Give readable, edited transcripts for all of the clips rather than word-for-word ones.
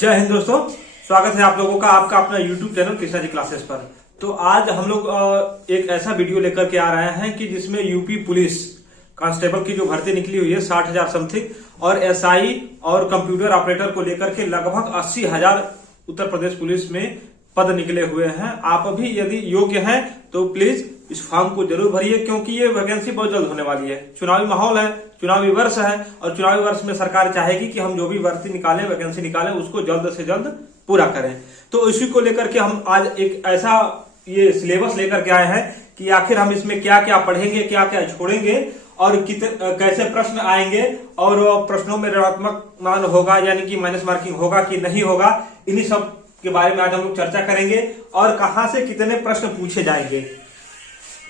जय हिंद दोस्तों, स्वागत है आप लोगों का आपका अपना YouTube channel Krishna ji classes पर। तो आज हम लोग एक ऐसा वीडियो लेकर के आ रहे हैं कि जिसमें यूपी पुलिस कांस्टेबल की जो भर्ती निकली हुई है 60,000 समथिंग और एसआई और कंप्यूटर ऑपरेटर को लेकर के लगभग 80,000 उत्तर प्रदेश पुलिस में पद निकले हुए हैं। आप भी यदि योग्य हैं तो प्लीज इस फॉर्म को जरूर भरिए, क्योंकि ये वैकेंसी बहुत जल्द होने वाली है। चुनावी माहौल है, चुनावी वर्ष है और चुनावी वर्ष में सरकार चाहेगी कि हम जो भी भर्ती निकालें, वैकेंसी निकालें, उसको जल्द से जल्द पूरा करें। तो इसी को लेकर के हम आज एक ऐसा ये सिलेबस लेकर के आए हैं कि आखिर हम इसमें क्या क्या पढ़ेंगे, क्या क्या छोड़ेंगे और कैसे प्रश्न आएंगे और प्रश्नों में ऋणात्मक मान होगा यानी कि माइनस मार्किंग होगा कि नहीं होगा, इन्हीं सब के बारे में आज हम लोग चर्चा करेंगे और कहां से कितने प्रश्न पूछे जाएंगे।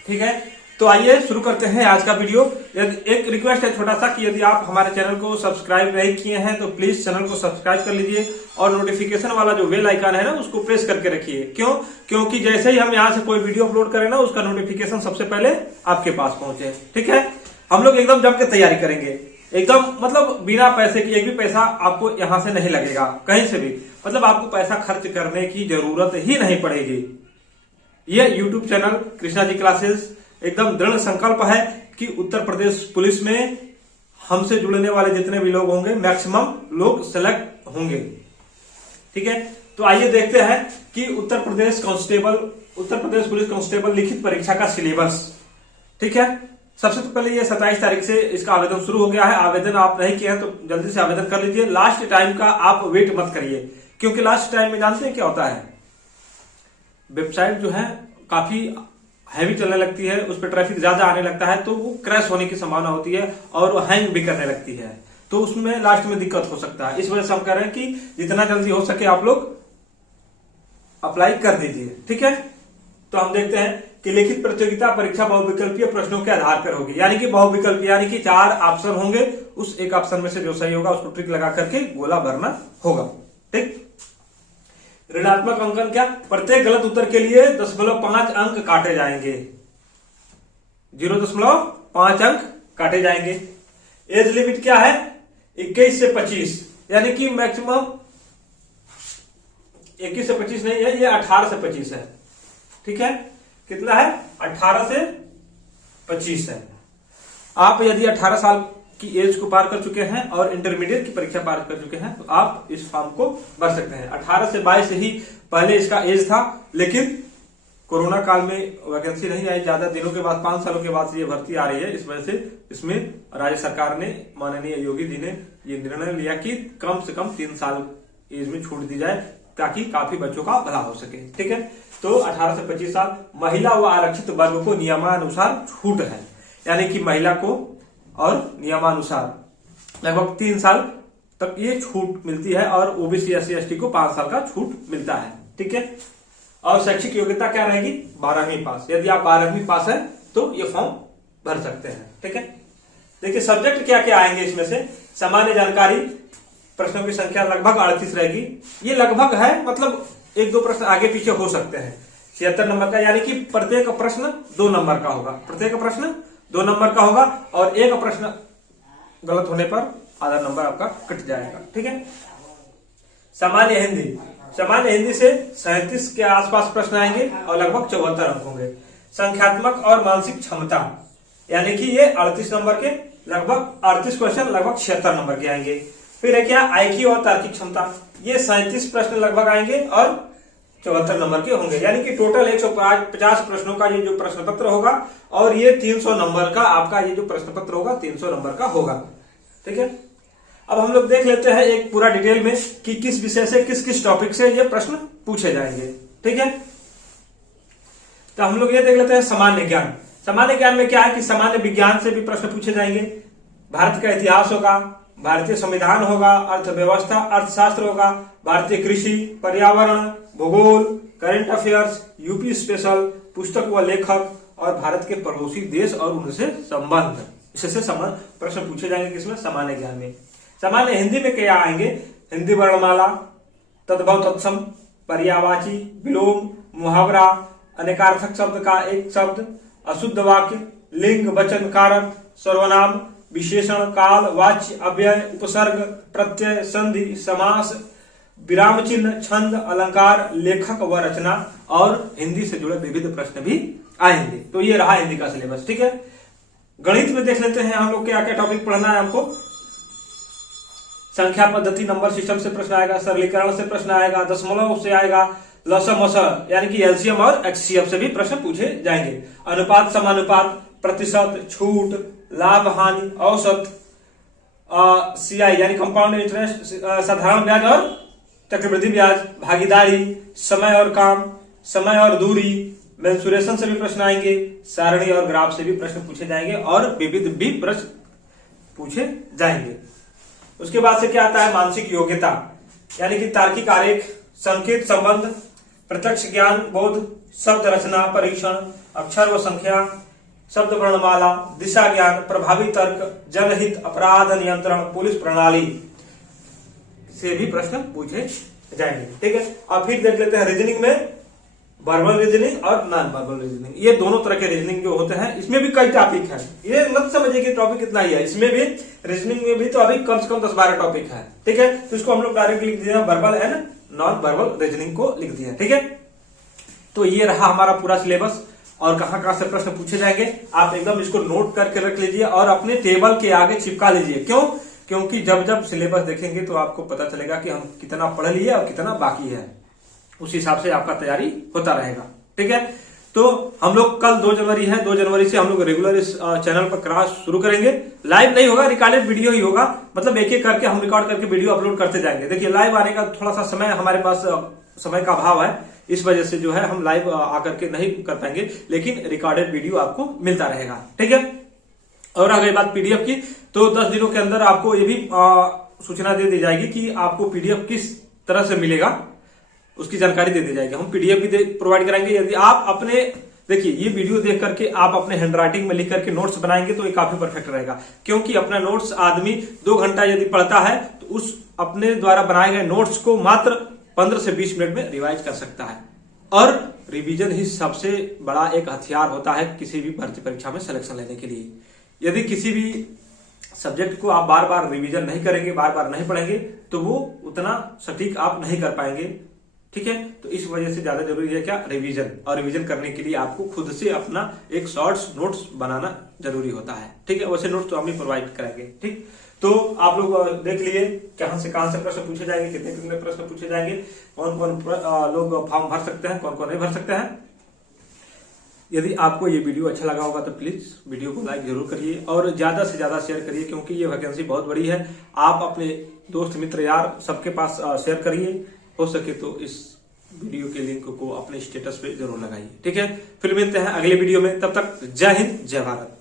ठीक है, तो आइए शुरू करते हैं आज का वीडियो। एक रिक्वेस्ट है छोटा सा कि यदि आप हमारे चैनल को सब्सक्राइब नहीं किए हैं तो प्लीज चैनल को सब्सक्राइब कर लीजिए और नोटिफिकेशन वाला जो बेल आइकन है ना उसको प्रेस करके रखिए। क्योंकि जैसे ही हम यहाँ से कोई वीडियो अपलोड करें ना उसका नोटिफिकेशन सबसे पहले आपके पास पहुंचे। ठीक है, हम लोग एकदम जम के तैयारी करेंगे, एकदम मतलब बिना पैसे की, एक भी पैसा आपको यहां से नहीं लगेगा कहीं से भी, मतलब आपको पैसा खर्च करने की जरूरत ही नहीं पड़ेगी। ये YouTube channel Krishna ji classes एकदम दृढ़ संकल्प है कि उत्तर प्रदेश पुलिस में हमसे जुड़ने वाले जितने भी लोग होंगे मैक्सिमम लोग सेलेक्ट होंगे। ठीक है, तो आइए देखते हैं कि उत्तर प्रदेश पुलिस कांस्टेबल लिखित परीक्षा का सिलेबस। ठीक है, सबसे पहले ये 27 तारीख से इसका आवेदन शुरू हो गया है। आवेदन आप नहीं किए हैं तो जल्दी से आवेदन कर लीजिए। लास्ट टाइम का आप वेट मत करिए, क्योंकि लास्ट टाइम में जानते हैं क्या होता है, वेबसाइट जो है काफी हैवी चलने लगती है, उस पर ट्रैफिक ज्यादा आने लगता है तो वो क्रैश होने की संभावना होती है और वो हैंग भी करने लगती है, तो उसमें लास्ट में दिक्कत हो सकता है। इस वजह से हम कह रहे हैं कि जितना जल्दी हो सके आप लोग अप्लाई कर दीजिए। ठीक है, तो हम देखते हैं कि लिखित प्रतियोगिता परीक्षा बहुविकल्पीय प्रश्नों के आधार पर होगी, यानी कि बहुविकल्पीय यानी कि 4 ऑप्शन होंगे, उस एक ऑप्शन में से जो सही होगा उसको ट्रिक लगा करके गोला भरना होगा। ठीक, ऋणात्मक अंकन क्या, प्रत्येक गलत उत्तर के लिए 0.5 अंक काटे जाएंगे, 0.5 अंक काटे जाएंगे। एज लिमिट क्या है, 21 से 25, यानी कि मैक्सिमम 21 से 25 नहीं है, ये 18 से 25 है। ठीक है, कितना है, 18 से 25 है। आप यदि 18 साल की एज को पार कर चुके हैं और इंटरमीडिएट की परीक्षा पार कर चुके हैं तो आप इस फॉर्म को भर सकते हैं। 18 से 22 ही पहले इसका एज था, लेकिन कोरोना काल में वैकेंसी नहीं आई, ज्यादा दिनों के बाद 5 सालों के बाद ये भर्ती आ रही है। इस वजह से इसमें राज्य सरकार ने, माननीय योगी जी ने ये निर्णय लिया कि कम से कम 3 साल एज में छूट दी जाए ताकि काफी बच्चों का भला हो सके। ठीक है, तो 18 से 25 साल। महिला व आरक्षित वर्ग को नियमानुसार छूट है, यानी कि महिला को और नियमानुसार लगभग 3 साल तक ये छूट मिलती है और ओबीसी SC ST को 5 साल का छूट मिलता है। ठीक है, और शैक्षिक योग्यता क्या रहेगी, 12वीं पास। यदि आप 12वीं पास है तो ये फॉर्म भर सकते हैं। ठीक है, देखिए सब्जेक्ट क्या क्या आएंगे इसमें से। सामान्य जानकारी, प्रश्नों की संख्या लगभग 38 रहेगी। ये लगभग है, मतलब 1-2 प्रश्न आगे पीछे हो सकते हैं। 76 नंबर का, यानी कि प्रत्येक प्रश्न 2 नंबर का होगा, प्रत्येक प्रश्न 2 नंबर का होगा और एक प्रश्न गलत होने पर आधा नंबर आपका कट जाएगा। ठीक है, सामान्य हिंदी से 37 के आसपास प्रश्न आएंगे और लगभग 74 अंक होंगे। संख्यात्मक और मानसिक क्षमता, यानी कि ये 38 नंबर के लगभग 38 क्वेश्चन लगभग 76 नंबर के आएंगे। फिर है क्या, IQ और तार्किक क्षमता, ये 37 प्रश्न लगभग आएंगे और 74 नंबर के होंगे, यानी कि टोटल 150 प्रश्नों का ये जो प्रश्न पत्र होगा और ये 300 नंबर का आपका ये जो प्रश्न पत्र होगा 300 नंबर का होगा। ठीक है, अब हम लोग देख लेते हैं एक पूरा डिटेल में कि किस विषय से, किस किस टॉपिक से ये प्रश्न पूछे जाएंगे। ठीक है, तो हम लोग ये देख लेते हैं सामान्य ज्ञान। सामान्य ज्ञान में क्या है कि सामान्य विज्ञान से भी प्रश्न पूछे जाएंगे, भारत का इतिहास होगा, भारतीय संविधान होगा, अर्थव्यवस्था अर्थशास्त्र होगा, भारतीय कृषि, पर्यावरण, भूगोल, करंट अफेयर्स, यूपी स्पेशल, पुस्तक व लेखक और भारत के पड़ोसी देश और उनसे संबंध, इससे संबंध प्रश्न पूछे जाएंगे। किसमें, सामान्य ज्ञान में। सामान्य हिंदी में क्या आएंगे, हिंदी वर्णमाला, तद्भव तत्सम, पर्यायवाची, विलोम, मुहावरा, अनेकार्थक शब्द का एक शब्द, अशुद्ध वाक्य, लिंग वचन कारक, सर्वनाम, विशेषण, काल, वाच्य, अव्यय, उपसर्ग, प्रत्यय, संधि, समास, विराम चिन्ह, छंद, अलंकार, लेखक व रचना और हिंदी से जुड़े विविध प्रश्न भी आएंगे। तो ये रहा हिंदी का सिलेबस, ठीक है। गणित में देख लेते हैं हम लोग क्या क्या टॉपिक पढ़ना है हमको। संख्या पद्धति, नंबर सिस्टम से प्रश्न आएगा, सरलीकरण से प्रश्न आएगा, दशमलव से आएगा, लसम असर यानी कि एलसीएम और एचसीएफ से भी प्रश्न पूछे जाएंगे। अनुपात, समानुपात, प्रतिशत, छूट, लाभ हानि, औसत, सीआई यानी कंपाउंड इंटरेस्ट, साधारण ब्याज और चक्रवृद्धि ब्याज, भागीदारी, समय और काम, समय और दूरी, मेंसुरेशन से भी प्रश्न आएंगे, सारणी और ग्राफ से भी प्रश्न पूछे जाएंगे और विविध भी प्रश्न पूछे जाएंगे। उसके बाद से क्या आता है, मानसिक योग्यता यानी कि तार्किक आरेख, संकेत संबंध, प्रत्यक्ष ज्ञान बोध, शब्द रचना परीक्षण, अक्षर व संख्या, शब्द वर्णमाला, दिशा ज्ञान, प्रभावी तर्क, जनहित, अपराध नियंत्रण, पुलिस प्रणाली से भी प्रश्न पूछे जाएंगे, ठीक है। अब फिर देख लेते हैं रीजनिंग में वर्बल रीजनिंग और नॉन वर्बल रीजनिंग। ये दोनों तरह के रीजनिंग जो होते हैं, इसमें भी कई टॉपिक है। ये मत समझिए कि टॉपिक इतना ही है, इसमें भी रीजनिंग में भी तो अभी कम से कम 10-12 टॉपिक है, ठीक है। तो इसको हम लोग डायरेक्ट लिख दिया verbal and non verbal reasoning को लिख दिया, ठीक है। तो ये रहा हमारा पूरा सिलेबस और कहां कहां से प्रश्न पूछे जाएंगे। आप एकदम इसको नोट करके रख लीजिए और अपने टेबल के आगे चिपका लीजिए। क्यों? क्योंकि जब जब सिलेबस देखेंगे तो आपको पता चलेगा कि हम कितना पढ़ लिए और कितना बाकी है। उस हिसाब से आपका तैयारी होता रहेगा, ठीक है। तो हम लोग कल 2 जनवरी है, 2 जनवरी से हम लोग रेगुलर इस चैनल पर क्लास शुरू करेंगे। लाइव नहीं होगा, रिकॉर्डेड वीडियो ही होगा, मतलब एक एक करके हम रिकॉर्ड करके वीडियो अपलोड करते जाएंगे। देखिए लाइव आने का थोड़ा सा समय हमारे पास समय का अभाव है, इस वजह से जो है हम लाइव आकर के नहीं कर पाएंगे, लेकिन रिकॉर्डेड वीडियो आपको मिलता रहेगा, ठीक है। और अगर बात पीडीएफ की, तो 10 दिनों के अंदर आपको ये भी सूचना दे दी जाएगी कि आपको पीडीएफ किस तरह से मिलेगा, उसकी जानकारी दे दी जाएगी। हम पीडीएफ भी प्रोवाइड कराएंगे। यदि आप अपने देखिए ये वीडियो देख करके आप अपने हैंडराइटिंग में लिख करके नोट्स बनाएंगे तो ये काफी परफेक्ट रहेगा, क्योंकि अपना नोट्स आदमी 2 घंटा यदि पढ़ता है तो उस अपने द्वारा बनाए गए नोट्स को मात्र 15 से 20 मिनट में रिवाइज कर सकता है। और रिवीजन ही सबसे बड़ा एक हथियार होता है किसी भी भर्ती परीक्षा में सिलेक्शन लेने के लिए। यदि किसी भी सब्जेक्ट को आप बार बार रिवीजन नहीं करेंगे, बार बार नहीं पढ़ेंगे, तो वो उतना सटीक आप नहीं कर पाएंगे, ठीक है। तो इस वजह से ज्यादा जरूरी है क्या, रिवीजन। और रिवीजन करने के लिए आपको खुद से अपना एक शॉर्ट्स नोट्स बनाना जरूरी होता है, ठीक है। वैसे नोट्स तो हम ही प्रोवाइड कराएंगे, ठीक। तो आप लोग देख लिए कहां से प्रश्न पूछे जाएंगे, कितने कितने प्रश्न पूछे जाएंगे, कौन कौन लोग फॉर्म भर सकते हैं, कौन कौन नहीं भर सकते हैं। यदि आपको ये वीडियो अच्छा लगा होगा तो प्लीज वीडियो को लाइक जरूर करिए और ज्यादा से ज्यादा शेयर करिए, क्योंकि ये वैकेंसी बहुत बड़ी है। आप अपने दोस्त मित्र यार सबके पास शेयर करिए, हो सके तो इस वीडियो के लिंक को अपने स्टेटस पे जरूर लगाइए, ठीक है। फिर मिलते हैं अगले वीडियो में, तब तक जय हिंद जय भारत।